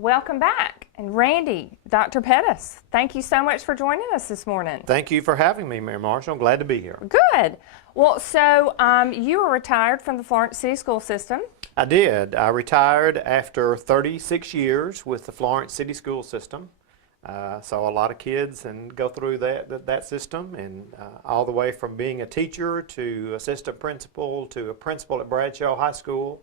Welcome back. And Randy, Dr. Pettis, thank you so much for joining us this morning. Thank you for having me, Mary Marshall. I'm glad to be here. Good. Well, so you were retired from the Florence City School System. I did. I retired after 36 years with the Florence City School System. Saw a lot of kids and go through that system, and all the way from being a teacher to assistant principal to a principal at Bradshaw High School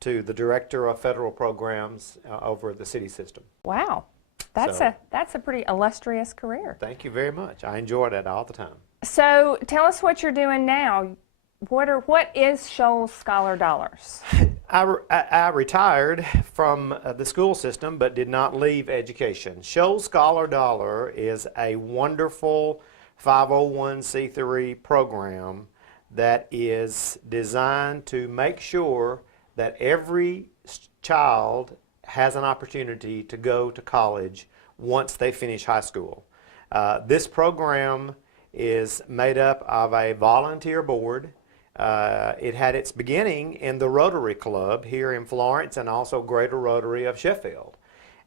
to the director of federal programs over the city system. Wow. That's a pretty illustrious career. Thank you very much. I enjoy that all the time. So tell us what you're doing now. What is Shoals Scholar Dollars? I retired from the school system but did not leave education. Shoals Scholar Dollar is a wonderful 501c3 program that is designed to make sure that every child has an opportunity to go to college once they finish high school. This program is made up of a volunteer board. It had its beginning in the Rotary Club here in Florence and also Greater Rotary of Sheffield.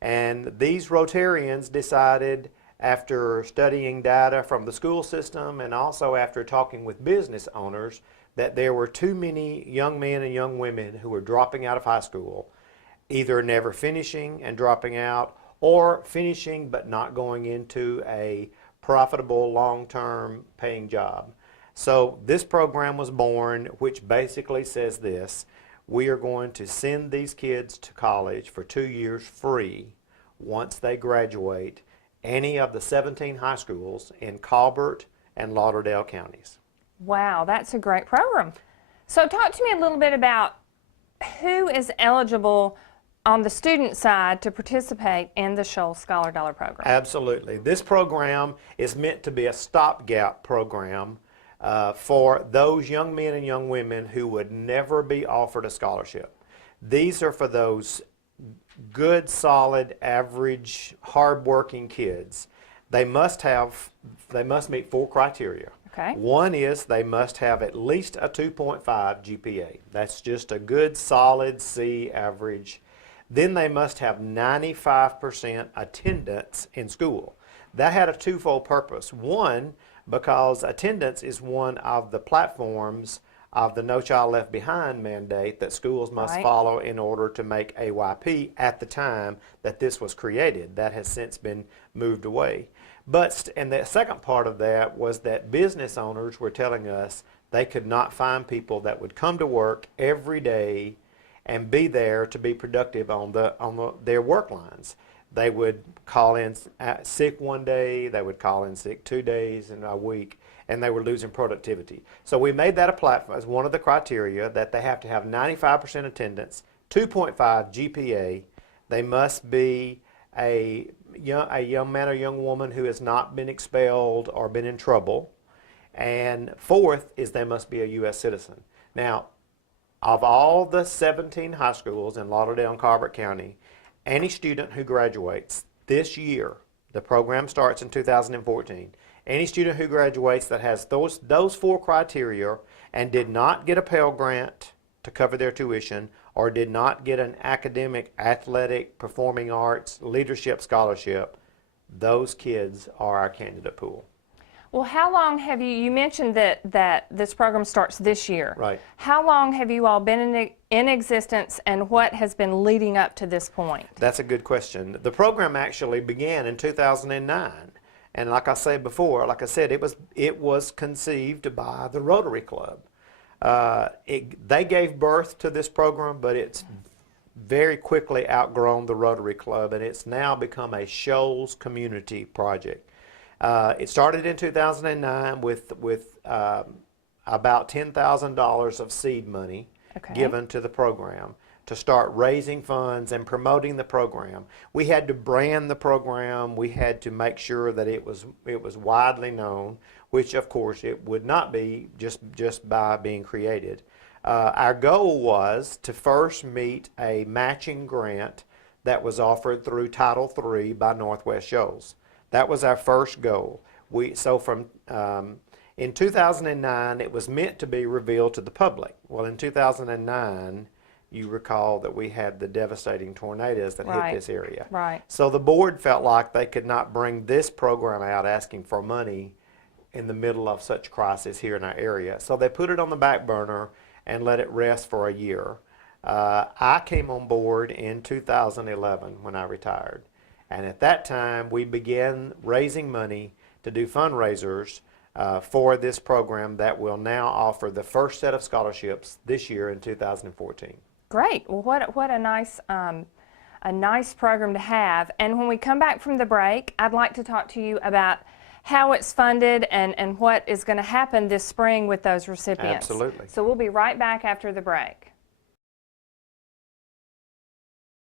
And these Rotarians decided, after studying data from the school system and also after talking with business owners, that there were too many young men and young women who were dropping out of high school, either never finishing and dropping out, or finishing but not going into a profitable long-term paying job. So this program was born, which basically says this: we are going to send these kids to college for 2 years free once they graduate any of the 17 high schools in Colbert and Lauderdale counties. Wow, that's a great program. So talk to me a little bit about who is eligible on the student side to participate in the Shoals Scholar Dollar program. Absolutely. This program is meant to be a stopgap program for those young men and young women who would never be offered a scholarship. These are for those good, solid, average, hard-working kids. They must meet 4 criteria. Okay. One is they must have at least a 2.5 GPA. That's just a good, solid C average. Then they must have 95% attendance in school. That had a twofold purpose. One, because attendance is one of the platforms of the No Child Left Behind mandate that schools must follow in order to make AYP at the time that this was created. That has since been moved away. And the second part of that was that business owners were telling us they could not find people that would come to work every day and be there to be productive on their work lines. They would call in sick one day, they would call in sick 2 days in a week, and they were losing productivity. So we made that a platform as one of the criteria, that they have to have 95% attendance, 2.5 GPA. They must be a young man or young woman who has not been expelled or been in trouble. And fourth is they must be a U.S. citizen. Now, of all the 17 high schools in Lauderdale and Colbert County, any student who graduates this year, the program starts in 2014, any student who graduates that has those 4 criteria and did not get a Pell Grant to cover their tuition, or did not get an academic, athletic, performing arts, leadership scholarship, those kids are our candidate pool. Well, how long have you mentioned that this program starts this year. Right. How long have you all been in existence, and what has been leading up to this point? That's a good question. The program actually began in 2009. And like I said before, it was conceived by the Rotary Club. They gave birth to this program, but it's very quickly outgrown the Rotary Club, and it's now become a Shoals community project. It started in 2009 with about $10,000 of seed money given to the program to start raising funds and promoting the program. We had to brand the program. We had to make sure that it was widely known, which of course it would not be just by being created. Our goal was to first meet a matching grant that was offered through Title III by Northwest Shoals. That was our first goal. In 2009, it was meant to be revealed to the public. Well, in 2009, You recall that we had the devastating tornadoes that Right. hit this area. Right. So the board felt like they could not bring this program out asking for money in the middle of such crisis here in our area. So they put it on the back burner and let it rest for a year. I came on board in 2011 when I retired. And at that time, we began raising money to do fundraisers for this program that will now offer the first set of scholarships this year in 2014. Great. Well, what a nice program to have. And when we come back from the break, I'd like to talk to you about how it's funded and what is going to happen this spring with those recipients. Absolutely. So we'll be right back after the break.